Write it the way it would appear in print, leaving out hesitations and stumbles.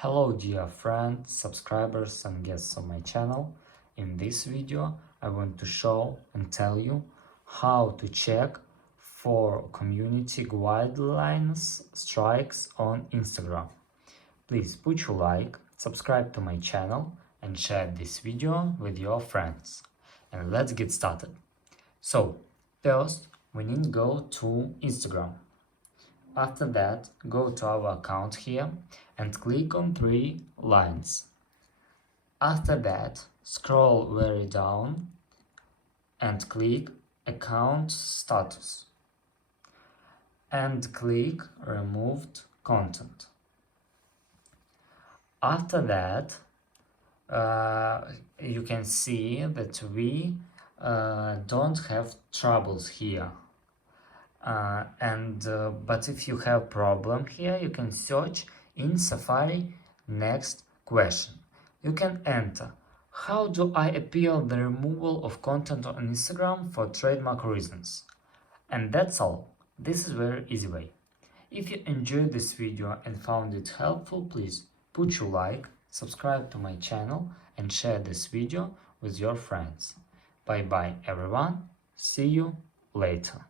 Hello dear friends, subscribers and guests on my channel. In this video I want to show and tell you how to check for community guidelines strikes on Instagram. Please put your like, subscribe to my channel and share this video with your friends. And let's get started. So first we need to go to Instagram. After that, go to our account here and click on 3 lines. After that, scroll very down and click Account Status and click Removed Content. After that, you can see that we don't have troubles here. But if you have problem here, you can search in Safari next question. You can enter: how do I appeal the removal of content on Instagram for trademark reasons? And that's all. This is very easy way. If you enjoyed this video and found it helpful, please put your like, subscribe to my channel and share this video with your friends. Bye bye everyone. See you later.